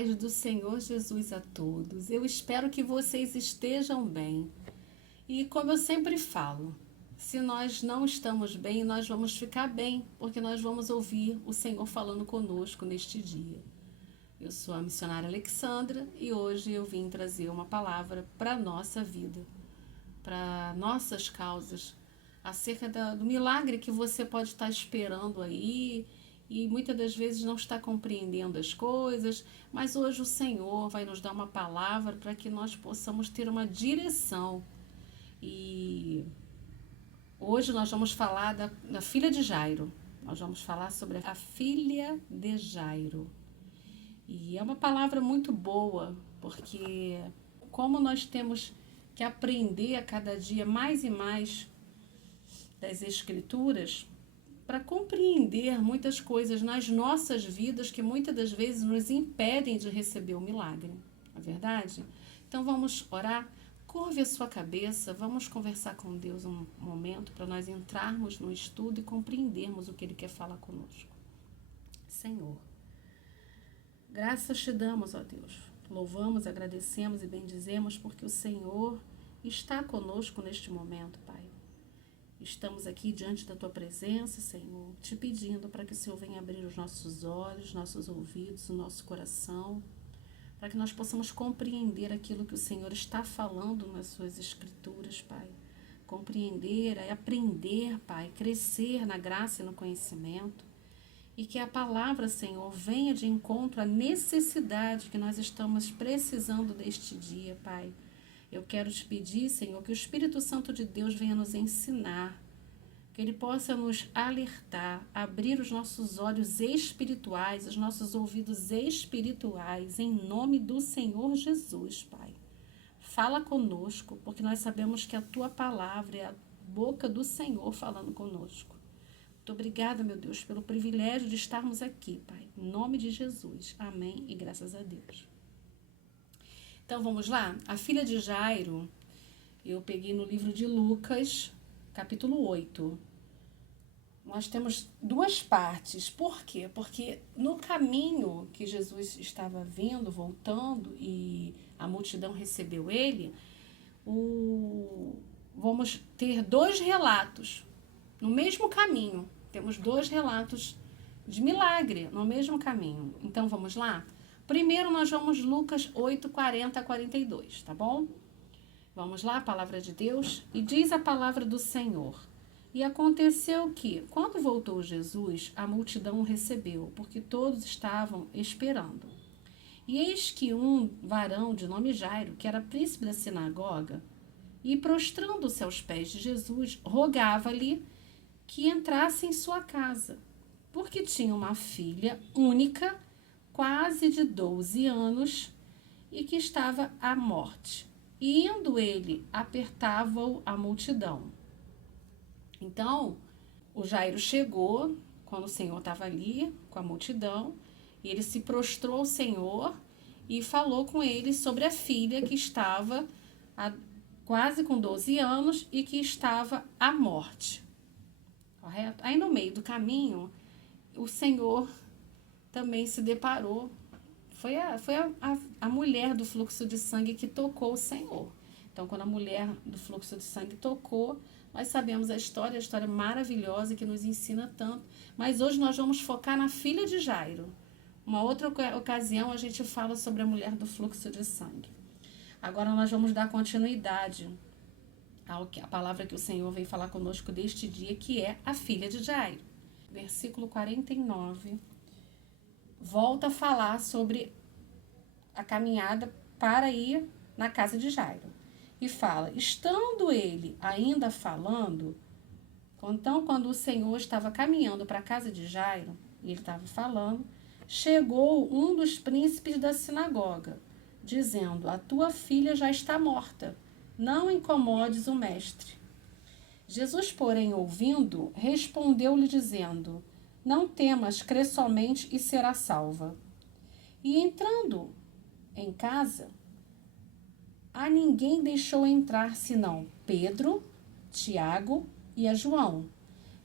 paz do Senhor Jesus a todos. Eu espero que vocês estejam bem. E como eu sempre falo, se nós não estamos bem, nós vamos ficar bem, porque nós vamos ouvir o Senhor falando conosco neste dia. Eu sou a missionária Alexandra e hoje eu vim trazer uma palavra para a nossa vida, para nossas causas, acerca do milagre que você pode estar esperando aí e muitas das vezes não está compreendendo as coisas, mas hoje o Senhor vai nos dar uma palavra para que nós possamos ter uma direção. E hoje nós vamos falar da filha de Jairo. Nós vamos falar sobre a filha de Jairo. E é uma palavra muito boa, porque como nós temos que aprender a cada dia mais e mais das Escrituras para compreender muitas coisas nas nossas vidas que muitas das vezes nos impedem de receber o milagre. Não é verdade? Então vamos orar. Curve a sua cabeça, vamos conversar com Deus um momento para nós entrarmos no estudo e compreendermos o que Ele quer falar conosco. Senhor, graças te damos, ó Deus. Louvamos, agradecemos e bendizemos porque o Senhor está conosco neste momento, Pai. Estamos aqui diante da Tua presença, Senhor, te pedindo para que o Senhor venha abrir os nossos olhos, nossos ouvidos, o nosso coração, para que nós possamos compreender aquilo que o Senhor está falando nas Suas Escrituras, Pai. Compreender, aprender, Pai, crescer na graça e no conhecimento. E que a palavra, Senhor, venha de encontro à necessidade que nós estamos precisando deste dia, Pai. Eu quero te pedir, Senhor, que o Espírito Santo de Deus venha nos ensinar, que Ele possa nos alertar, abrir os nossos olhos espirituais, os nossos ouvidos espirituais, em nome do Senhor Jesus, Pai. Fala conosco, porque nós sabemos que a Tua palavra é a boca do Senhor falando conosco. Muito obrigada, meu Deus, pelo privilégio de estarmos aqui, Pai. Em nome de Jesus. Amém e graças a Deus. Então, vamos lá? A filha de Jairo, eu peguei no livro de Lucas, capítulo 8. Nós temos duas partes. Por quê? Porque no caminho que Jesus estava vindo, voltando, e a multidão recebeu ele, vamos ter dois relatos no mesmo caminho. Temos dois relatos de milagre no mesmo caminho. Então, vamos lá? Primeiro, nós vamos Lucas 8, 40 a 42, tá bom? Vamos lá, a palavra de Deus. E diz a palavra do Senhor. E aconteceu que, quando voltou Jesus, a multidão o recebeu, porque todos estavam esperando. E eis que um varão de nome Jairo, que era príncipe da sinagoga, e prostrando-se aos pés de Jesus, rogava-lhe que entrasse em sua casa, porque tinha uma filha única, quase de 12 anos, e que estava à morte. E indo ele, apertava-o a multidão. Então, o Jairo chegou, quando o Senhor estava ali, com a multidão, e ele se prostrou ao Senhor e falou com ele sobre a filha que estava quase com 12 anos e que estava à morte. Correto? Aí, no meio do caminho, o Senhor também se deparou. Foi a mulher do fluxo de sangue que tocou o Senhor. Então, quando a mulher do fluxo de sangue tocou, nós sabemos a história maravilhosa que nos ensina tanto. Mas hoje nós vamos focar na filha de Jairo. Uma outra ocasião a gente fala sobre a mulher do fluxo de sangue. Agora nós vamos dar continuidade à palavra que o Senhor veio falar conosco deste dia, que é a filha de Jairo. Versículo 49, volta a falar sobre a caminhada para ir na casa de Jairo. E fala, estando ele ainda falando, então quando o Senhor estava caminhando para a casa de Jairo, e ele estava falando, chegou um dos príncipes da sinagoga, dizendo, a tua filha já está morta, não incomodes o mestre. Jesus, porém, ouvindo, respondeu-lhe dizendo, não temas, crê somente e será salva. E entrando em casa, a ninguém deixou entrar senão Pedro, Tiago e a João,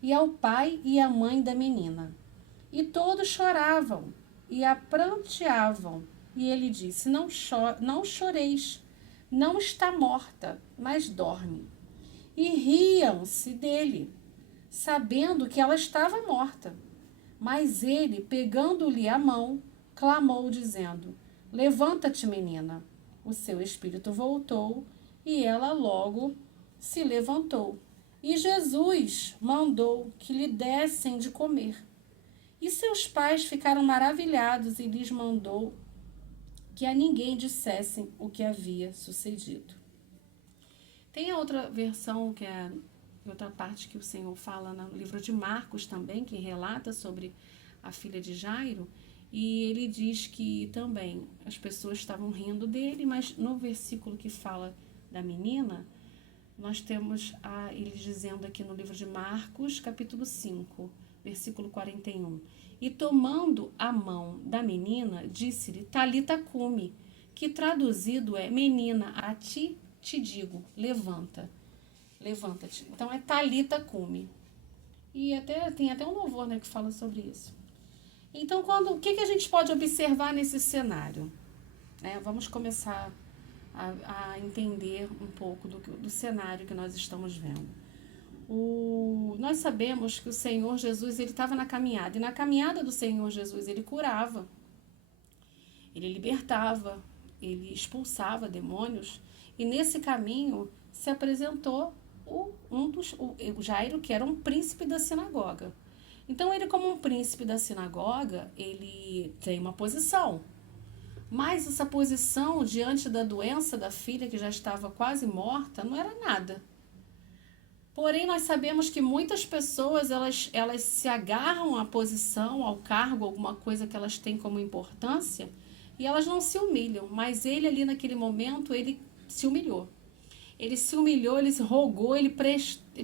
e ao pai e à mãe da menina. E todos choravam e a pranteavam, E ele disse: não choreis, não está morta, mas dorme. E riam-se dele, sabendo que ela estava morta. Mas ele, pegando-lhe a mão, clamou, dizendo: levanta-te, menina. O seu espírito voltou e ela logo se levantou. E Jesus mandou que lhe dessem de comer. E seus pais ficaram maravilhados e lhes mandou que a ninguém dissessem o que havia sucedido. Tem a outra versão, que é outra parte que o Senhor fala no livro de Marcos também, que relata sobre a filha de Jairo, e ele diz que também as pessoas estavam rindo dele, mas no versículo que fala da menina, nós temos ele dizendo aqui no livro de Marcos, capítulo 5, versículo 41. E tomando a mão da menina, disse-lhe: Talita cumi, que traduzido é: menina, a ti te digo, levanta-te. Então é Talita cumi. E tem até um louvor, né, que fala sobre isso. Então, o que a gente pode observar nesse cenário? Vamos começar a entender um pouco do cenário que nós estamos vendo. Nós sabemos que o Senhor Jesus estava na caminhada, e na caminhada do Senhor Jesus ele curava, ele libertava, ele expulsava demônios, e nesse caminho se apresentou o Jairo, que era um príncipe da sinagoga. Então ele, como um príncipe da sinagoga, ele tem uma posição, mas essa posição diante da doença da filha, que já estava quase morta, não era nada. Porém, nós sabemos que muitas pessoas, elas se agarram à posição, ao cargo, alguma coisa que elas têm como importância, e elas não se humilham. Mas ele ali naquele momento, ele se humilhou. Ele se humilhou, ele se rogou, ele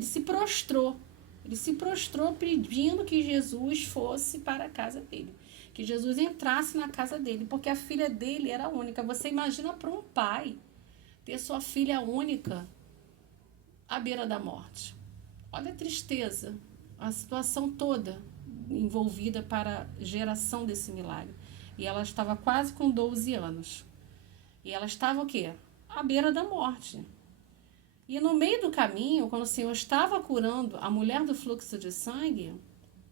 se prostrou. Ele se prostrou pedindo que Jesus fosse para a casa dele. Que Jesus entrasse na casa dele, porque a filha dele era única. Você imagina para um pai ter sua filha única à beira da morte. Olha a tristeza, a situação toda envolvida para a geração desse milagre. E ela estava quase com 12 anos. E ela estava o quê? À beira da morte. E no meio do caminho, quando o Senhor estava curando a mulher do fluxo de sangue,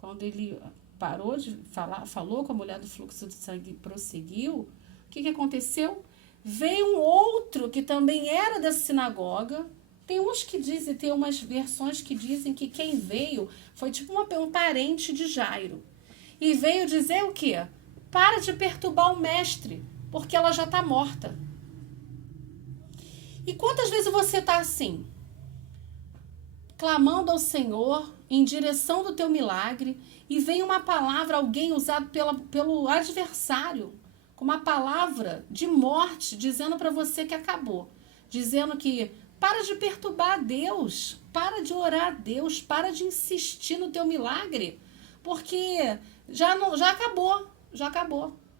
quando ele parou de falar, falou com a mulher do fluxo de sangue e prosseguiu, o que aconteceu? Veio um outro que também era da sinagoga. Tem uns que dizem, tem umas versões que dizem que quem veio foi tipo um parente de Jairo. E veio dizer o quê? Para de perturbar o mestre, porque ela já está morta. E quantas vezes você está assim, clamando ao Senhor em direção do teu milagre, e vem uma palavra, alguém usado pelo adversário, com uma palavra de morte, dizendo para você que acabou, dizendo que para de perturbar a Deus, para de orar a Deus, para de insistir no teu milagre, porque já acabou.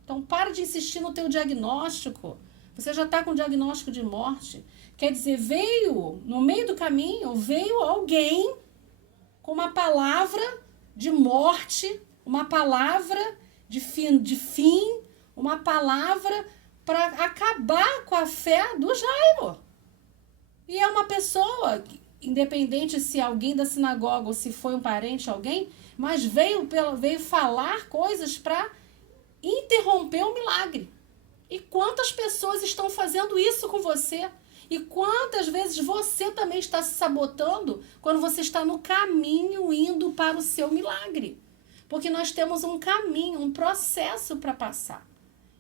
Então para de insistir no teu diagnóstico, você já está com diagnóstico de morte. Quer dizer, no meio do caminho, veio alguém com uma palavra de morte, uma palavra de fim, uma palavra para acabar com a fé do Jairo. E é uma pessoa, independente se é alguém da sinagoga ou se foi um parente, alguém, mas veio falar coisas para interromper o milagre. E quantas pessoas estão fazendo isso com você? E quantas vezes você também está se sabotando quando você está no caminho indo para o seu milagre? Porque nós temos um caminho, um processo para passar.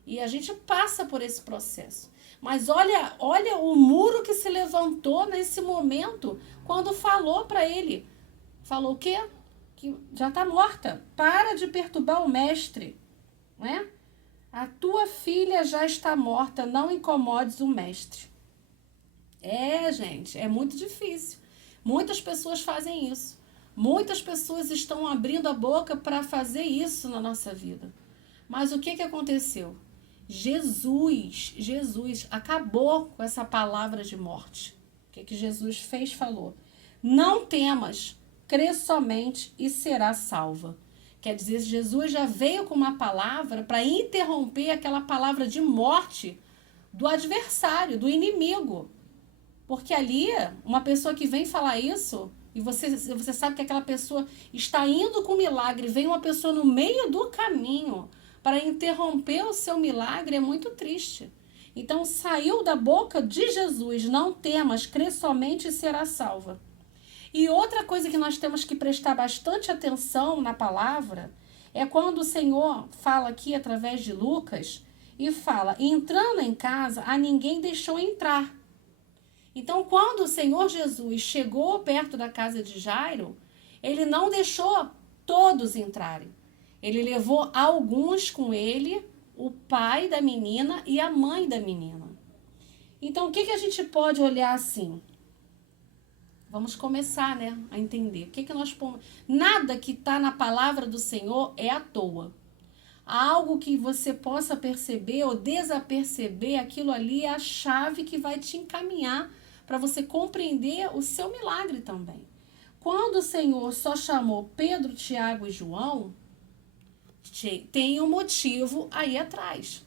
E a gente passa por esse processo. Mas olha o muro que se levantou nesse momento quando falou para ele. Falou o quê? Que já está morta. Para de perturbar o mestre, né? A tua filha já está morta, não incomodes o mestre. Gente, é muito difícil. Muitas pessoas fazem isso. Muitas pessoas estão abrindo a boca para fazer isso na nossa vida. Mas o que aconteceu? Jesus acabou com essa palavra de morte. O que Jesus fez? Falou: não temas, crê somente e será salva. Quer dizer, Jesus já veio com uma palavra para interromper aquela palavra de morte do adversário, do inimigo. Porque ali, uma pessoa que vem falar isso, e você sabe que aquela pessoa está indo com o milagre, vem uma pessoa no meio do caminho para interromper o seu milagre, é muito triste. Então, saiu da boca de Jesus: não temas, crê somente e será salva. E outra coisa que nós temos que prestar bastante atenção na palavra é quando o Senhor fala aqui através de Lucas e fala: entrando em casa, a ninguém deixou entrar. Então, quando o Senhor Jesus chegou perto da casa de Jairo, ele não deixou todos entrarem. Ele levou alguns com ele, o pai da menina e a mãe da menina. Então, o que a gente pode olhar assim? Vamos começar, a entender. O que nós pomos? Nada que está na palavra do Senhor é à toa. Algo que você possa perceber ou desaperceber, aquilo ali é a chave que vai te encaminhar para você compreender o seu milagre também. Quando o Senhor só chamou Pedro, Tiago e João, tem um motivo aí atrás,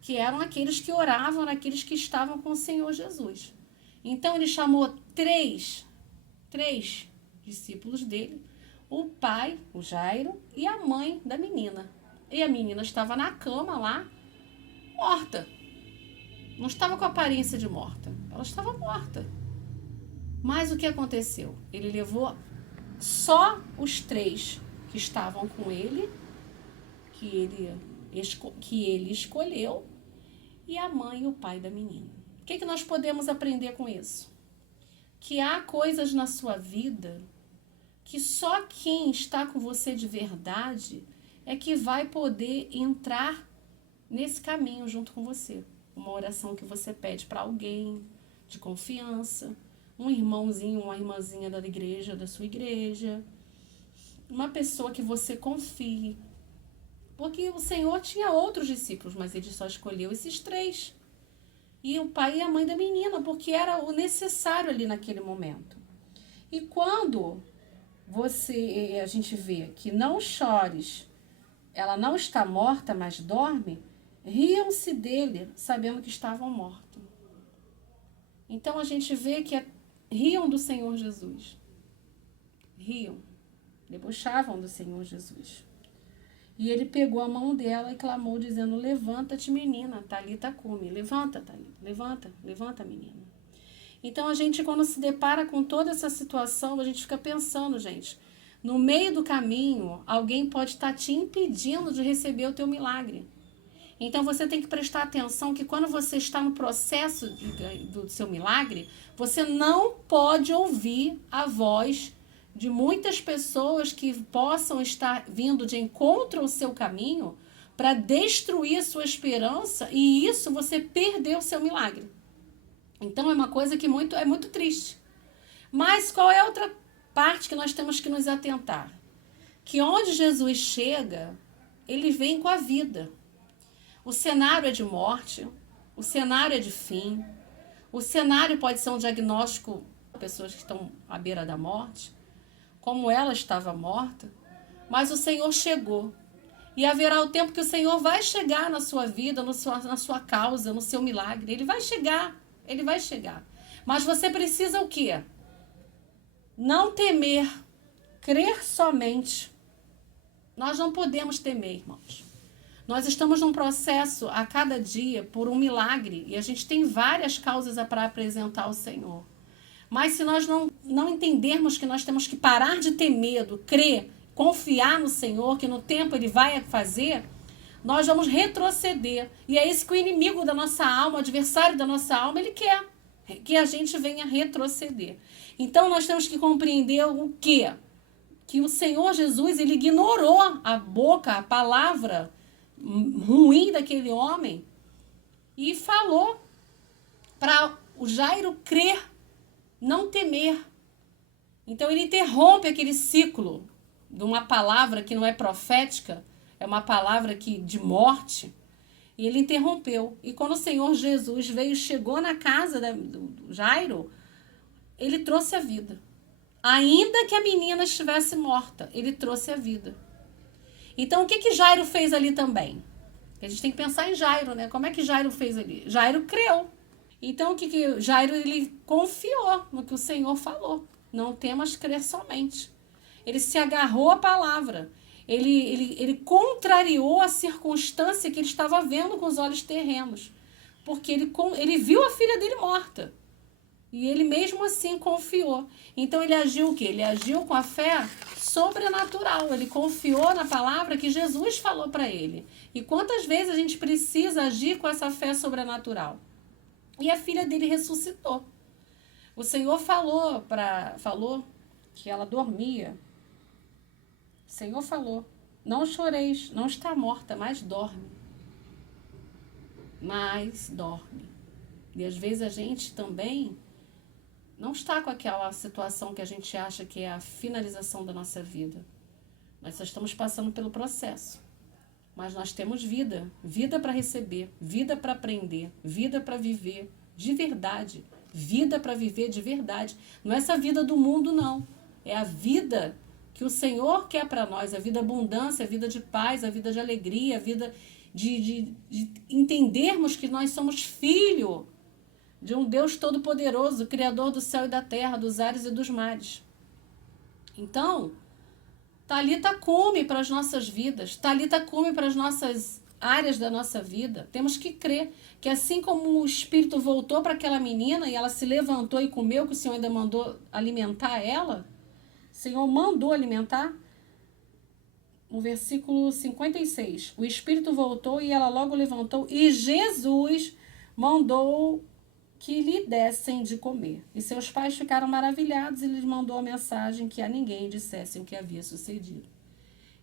que eram aqueles que oravam, aqueles que estavam com o Senhor Jesus. Então ele chamou três discípulos dele, o pai, o Jairo, e a mãe da menina. E a menina estava na cama lá, morta. Não estava com aparência de morta, ela estava morta. Mas o que aconteceu? Ele levou só os 3 que estavam com ele, que ele escolheu, e a mãe e o pai da menina. O que nós podemos aprender com isso? Que há coisas na sua vida que só quem está com você de verdade é que vai poder entrar nesse caminho junto com você. Uma oração que você pede para alguém de confiança, um irmãozinho, uma irmãzinha da igreja, da sua igreja, uma pessoa que você confie. Porque o Senhor tinha outros discípulos, mas ele só escolheu esses 3. E o pai e a mãe da menina, porque era o necessário ali naquele momento. E quando a gente vê que não chores, ela não está morta, mas dorme, riam-se dele, sabendo que estavam mortos. Então a gente vê que riam do Senhor Jesus. Riam, debochavam do Senhor Jesus. E ele pegou a mão dela e clamou, dizendo: levanta-te, menina, Talita cumi. Levanta, Talita, levanta, menina. Então a gente, quando se depara com toda essa situação, a gente fica pensando, gente, no meio do caminho, alguém pode estar te impedindo de receber o teu milagre. Então você tem que prestar atenção que quando você está no processo do seu milagre, você não pode ouvir a voz de muitas pessoas que possam estar vindo de encontro ao seu caminho para destruir a sua esperança, e isso você perdeu o seu milagre. Então é uma coisa que é muito triste. Mas qual é a outra parte que nós temos que nos atentar? Que onde Jesus chega, ele vem com a vida. O cenário é de morte, o cenário é de fim, o cenário pode ser um diagnóstico para pessoas que estão à beira da morte, como ela estava morta, mas o Senhor chegou. E haverá o tempo que o Senhor vai chegar na sua vida, na sua causa, no seu milagre. Ele vai chegar, ele vai chegar. Mas você precisa o quê? Não temer, crer somente. Nós não podemos temer, irmãos. Nós estamos num processo a cada dia por um milagre e a gente tem várias causas para apresentar ao Senhor. Mas se nós não entendermos que nós temos que parar de ter medo, crer, confiar no Senhor, que no tempo Ele vai fazer, nós vamos retroceder. E é isso que o inimigo da nossa alma, o adversário da nossa alma, ele quer. Que a gente venha retroceder. Então nós temos que compreender o quê? Que o Senhor Jesus, ele ignorou a boca, a palavra ruim daquele homem e falou para o Jairo crer, não temer. Então ele interrompe aquele ciclo de uma palavra que não é profética, é uma palavra de morte, e ele interrompeu. E quando o Senhor Jesus chegou na casa do Jairo, ele trouxe a vida. Ainda que a menina estivesse morta, ele trouxe a vida. Então, o que Jairo fez ali também? A gente tem que pensar em Jairo, né? Como é que Jairo fez ali? Jairo creu. Então, Jairo, ele confiou no que o Senhor falou. Não temas, crer somente. Ele se agarrou à palavra. Ele contrariou a circunstância que ele estava vendo com os olhos terrenos. Porque ele viu a filha dele morta. E ele mesmo assim confiou. Então ele agiu o quê? Ele agiu com a fé sobrenatural. Ele confiou na palavra que Jesus falou para ele. E quantas vezes a gente precisa agir com essa fé sobrenatural? E a filha dele ressuscitou. O Senhor falou que ela dormia. O Senhor falou: não choreis, não está morta, mas dorme. Mas dorme. E às vezes a gente também não está com aquela situação que a gente acha que é a finalização da nossa vida. Nós só estamos passando pelo processo. Mas nós temos vida. Vida para receber, vida para aprender, vida para viver de verdade. Vida para viver de verdade. Não é essa vida do mundo, não. É a vida que o Senhor quer para nós. A vida abundância, a vida de paz, a vida de alegria, a vida de entendermos que nós somos filho de um Deus todo-poderoso, Criador do céu e da terra, dos ares e dos mares. Então, Talita cume para as nossas vidas, Talita cume para as nossas áreas da nossa vida. Temos que crer que assim como o Espírito voltou para aquela menina e ela se levantou e comeu, que o Senhor ainda mandou alimentar ela, o Senhor mandou alimentar. No versículo 56, o Espírito voltou e ela logo levantou e Jesus mandou que lhe dessem de comer. E seus pais ficaram maravilhados e lhes mandou a mensagem que a ninguém dissessem o que havia sucedido.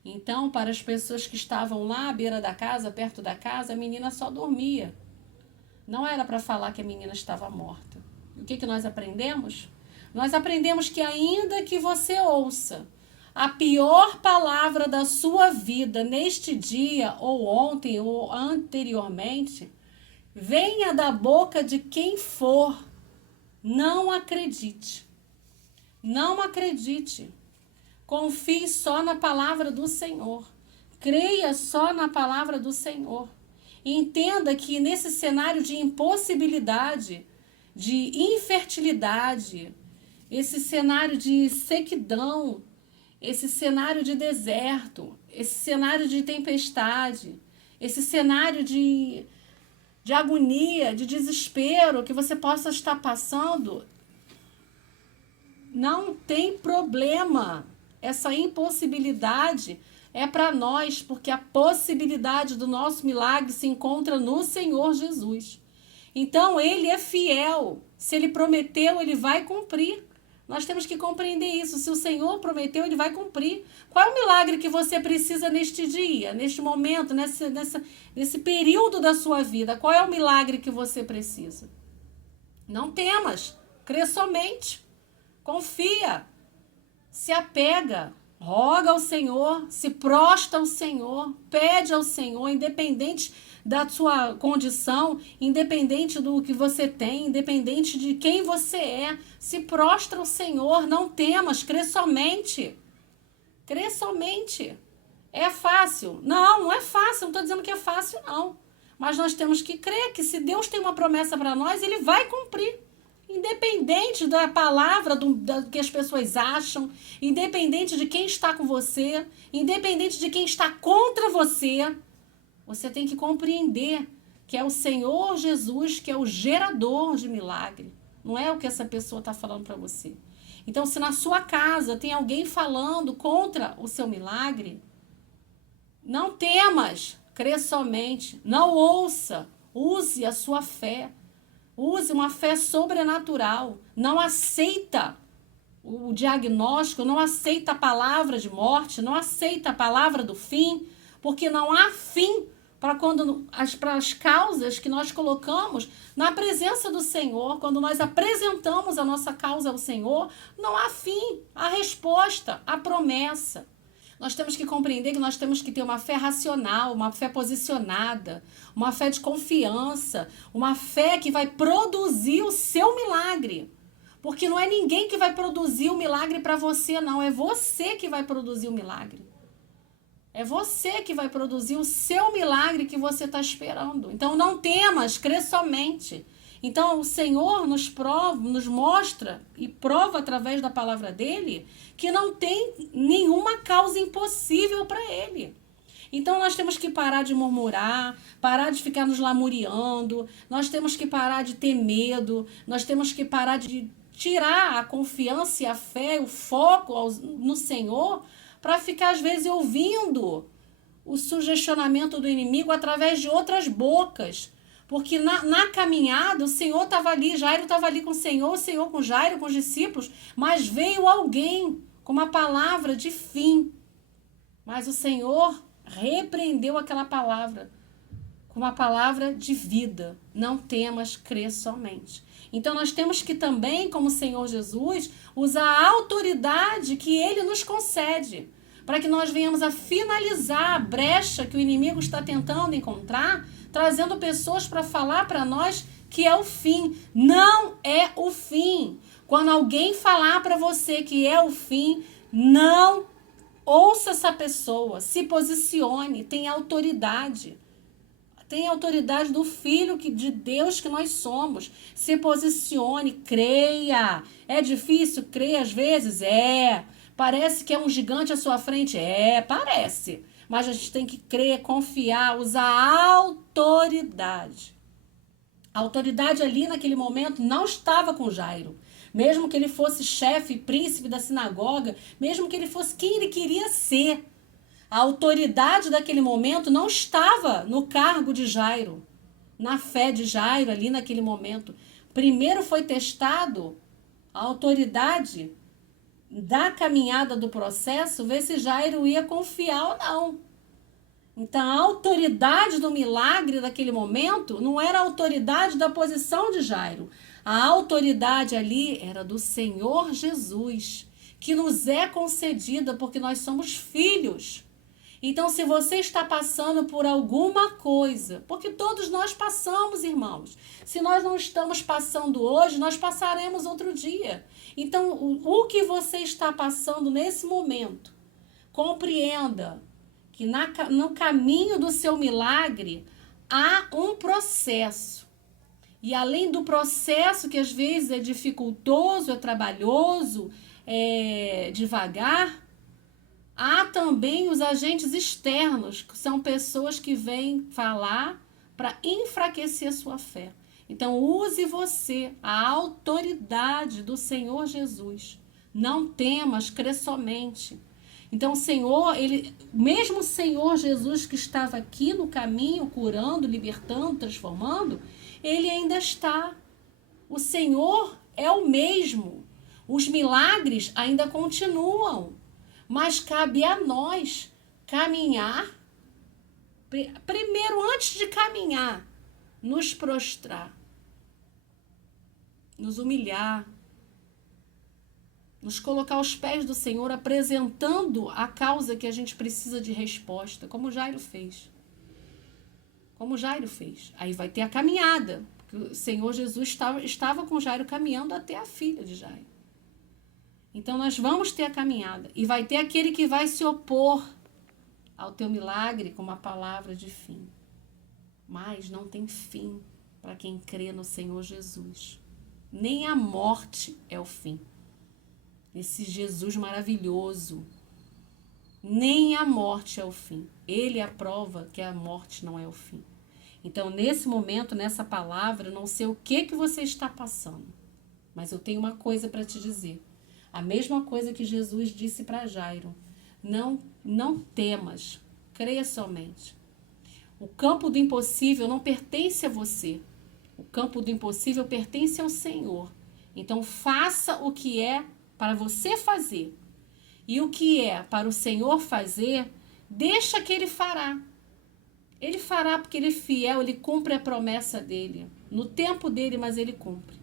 Então, para as pessoas que estavam lá à beira da casa, perto da casa, a menina só dormia. Não era para falar que a menina estava morta. E o que nós aprendemos? Nós aprendemos que ainda que você ouça a pior palavra da sua vida neste dia, ou ontem, ou anteriormente, venha da boca de quem for, não acredite. Não acredite. Confie só na palavra do Senhor. Creia só na palavra do Senhor. Entenda que nesse cenário de impossibilidade, de infertilidade, esse cenário de sequidão, esse cenário de deserto, esse cenário de tempestade, esse cenário de agonia, de desespero que você possa estar passando, não tem problema. Essa impossibilidade é para nós, porque a possibilidade do nosso milagre se encontra no Senhor Jesus. Então, Ele é fiel. Se Ele prometeu, Ele vai cumprir. Nós temos que compreender isso. Se o Senhor prometeu, Ele vai cumprir. Qual é o milagre que você precisa neste dia, neste momento, nesse período da sua vida? Qual é o milagre que você precisa? Não temas. Crê somente. Confia. Se apega. Roga ao Senhor. Se prostra ao Senhor. Pede ao Senhor, independente da sua condição, independente do que você tem, independente de quem você é, se prostra ao Senhor, não temas, crê somente. Crê somente. É fácil? Não, não é fácil, não estou dizendo que é fácil, não. Mas nós temos que crer que se Deus tem uma promessa para nós, Ele vai cumprir. Independente da palavra, do que as pessoas acham, independente de quem está com você, independente de quem está contra você, você tem que compreender que é o Senhor Jesus que é o gerador de milagre. Não é o que essa pessoa está falando para você. Então, se na sua casa tem alguém falando contra o seu milagre, não temas, crê somente, não ouça, use a sua fé. Use uma fé sobrenatural. Não aceita o diagnóstico, não aceita a palavra de morte, não aceita a palavra do fim, porque não há fim para as causas que nós colocamos na presença do Senhor. Quando nós apresentamos a nossa causa ao Senhor, não há fim, há resposta, há promessa. Nós temos que compreender que nós temos que ter uma fé racional, uma fé posicionada, uma fé de confiança, uma fé que vai produzir o seu milagre. Porque não é ninguém que vai produzir o milagre para você, não. É você que vai produzir o milagre. É você que vai produzir o seu milagre que você está esperando. Então não temas, crê somente. Então o Senhor nos mostra e prova através da palavra dele que não tem nenhuma causa impossível para ele. Então nós temos que parar de murmurar, parar de ficar nos lamuriando, nós temos que parar de ter medo, nós temos que parar de tirar a confiança e a fé, o foco no Senhor, para ficar às vezes ouvindo o sugestionamento do inimigo através de outras bocas. Porque na caminhada o Senhor estava ali, Jairo estava ali com o Senhor com Jairo, com os discípulos, mas veio alguém com uma palavra de fim. Mas o Senhor repreendeu aquela palavra com uma palavra de vida. Não temas, crê somente. Então nós temos que também, como o Senhor Jesus, usar a autoridade que ele nos concede, para que nós venhamos a finalizar a brecha que o inimigo está tentando encontrar, trazendo pessoas para falar para nós que é o fim. Não é o fim. Quando alguém falar para você que é o fim, não ouça essa pessoa, se posicione, tenha autoridade. Tenha autoridade do Filho de Deus que nós somos. Se posicione, creia. É difícil crer às vezes? É. Parece que é um gigante à sua frente? É, parece. Mas a gente tem que crer, confiar, usar a autoridade. A autoridade ali naquele momento não estava com Jairo. Mesmo que ele fosse chefe, príncipe da sinagoga, mesmo que ele fosse quem ele queria ser, a autoridade daquele momento não estava no cargo de Jairo, na fé de Jairo ali naquele momento. Primeiro foi testado a autoridade da caminhada do processo, ver se Jairo ia confiar ou não. Então a autoridade do milagre daquele momento não era a autoridade da posição de Jairo. A autoridade ali era do Senhor Jesus, que nos é concedida porque nós somos filhos. Então, se você está passando por alguma coisa, porque todos nós passamos, irmãos. Se nós não estamos passando hoje, nós passaremos outro dia. Então, o que você está passando nesse momento, compreenda que no caminho do seu milagre há um processo. E além do processo, que às vezes é dificultoso, é trabalhoso, é devagar, há também os agentes externos, que são pessoas que vêm falar para enfraquecer a sua fé. Então, use você a autoridade do Senhor Jesus. Não temas, crê somente. Então, o Senhor, mesmo o Senhor Jesus que estava aqui no caminho, curando, libertando, transformando, ele ainda está. O Senhor é o mesmo. Os milagres ainda continuam. Mas cabe a nós caminhar. Primeiro, antes de caminhar, nos prostrar, nos humilhar, nos colocar aos pés do Senhor, apresentando a causa que a gente precisa de resposta, como Jairo fez. Aí vai ter a caminhada, porque o Senhor Jesus estava com Jairo caminhando até a filha de Jairo. Então, nós vamos ter a caminhada. E vai ter aquele que vai se opor ao teu milagre com uma palavra de fim. Mas não tem fim para quem crê no Senhor Jesus. Nem a morte é o fim. Esse Jesus maravilhoso. Nem a morte é o fim. Ele é a prova que a morte não é o fim. Então, nesse momento, nessa palavra, eu não sei o que você está passando. Mas eu tenho uma coisa para te dizer. A mesma coisa que Jesus disse para Jairo. Não temas, creia somente. O campo do impossível não pertence a você. O campo do impossível pertence ao Senhor. Então, faça o que é para você fazer. E o que é para o Senhor fazer, deixa que Ele fará. Ele fará porque Ele é fiel, Ele cumpre a promessa dEle. No tempo dEle, mas Ele cumpre.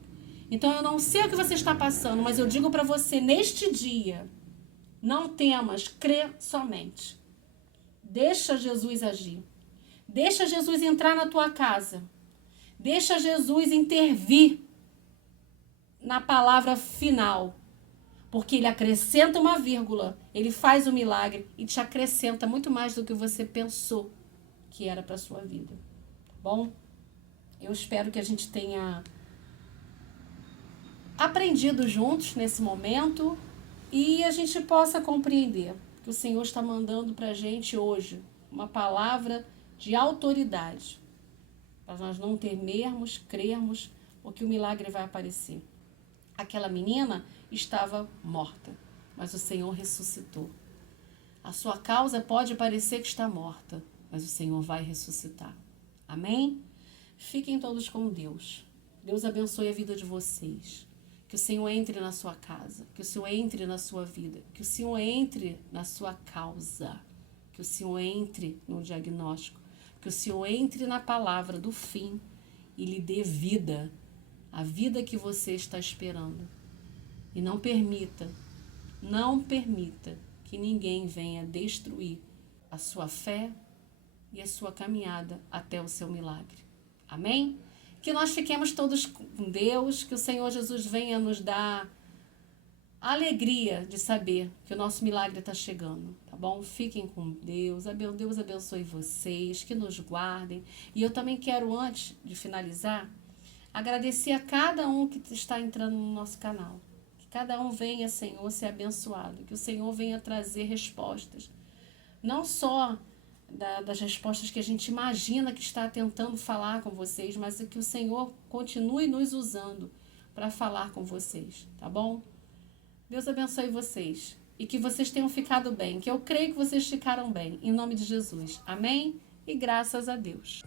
Então, eu não sei o que você está passando, mas eu digo para você, neste dia, não temas, crê somente. Deixa Jesus agir. Deixa Jesus entrar na tua casa. Deixa Jesus intervir na palavra final. Porque ele acrescenta uma vírgula, ele faz o milagre e te acrescenta muito mais do que você pensou que era para a sua vida. Tá bom? Eu espero que a gente tenha aprendido juntos nesse momento e a gente possa compreender que o Senhor está mandando para a gente hoje uma palavra de autoridade, para nós não temermos, crermos, porque o milagre vai aparecer. Aquela menina estava morta, mas o Senhor ressuscitou. A sua causa pode parecer que está morta, mas o Senhor vai ressuscitar. Amém? Fiquem todos com Deus. Deus abençoe a vida de vocês. Que o Senhor entre na sua casa, que o Senhor entre na sua vida, que o Senhor entre na sua causa, que o Senhor entre no diagnóstico, que o Senhor entre na palavra do fim e lhe dê vida, a vida que você está esperando. E não permita que ninguém venha destruir a sua fé e a sua caminhada até o seu milagre. Amém? Que nós fiquemos todos com Deus, que o Senhor Jesus venha nos dar a alegria de saber que o nosso milagre está chegando, tá bom? Fiquem com Deus, Deus abençoe vocês, que nos guardem. E eu também quero, antes de finalizar, agradecer a cada um que está entrando no nosso canal. Que cada um venha, Senhor, ser abençoado, que o Senhor venha trazer respostas, não só das respostas que a gente imagina que está tentando falar com vocês, mas que o Senhor continue nos usando para falar com vocês, tá bom? Deus abençoe vocês e que vocês tenham ficado bem, que eu creio que vocês ficaram bem, em nome de Jesus. Amém? E graças a Deus.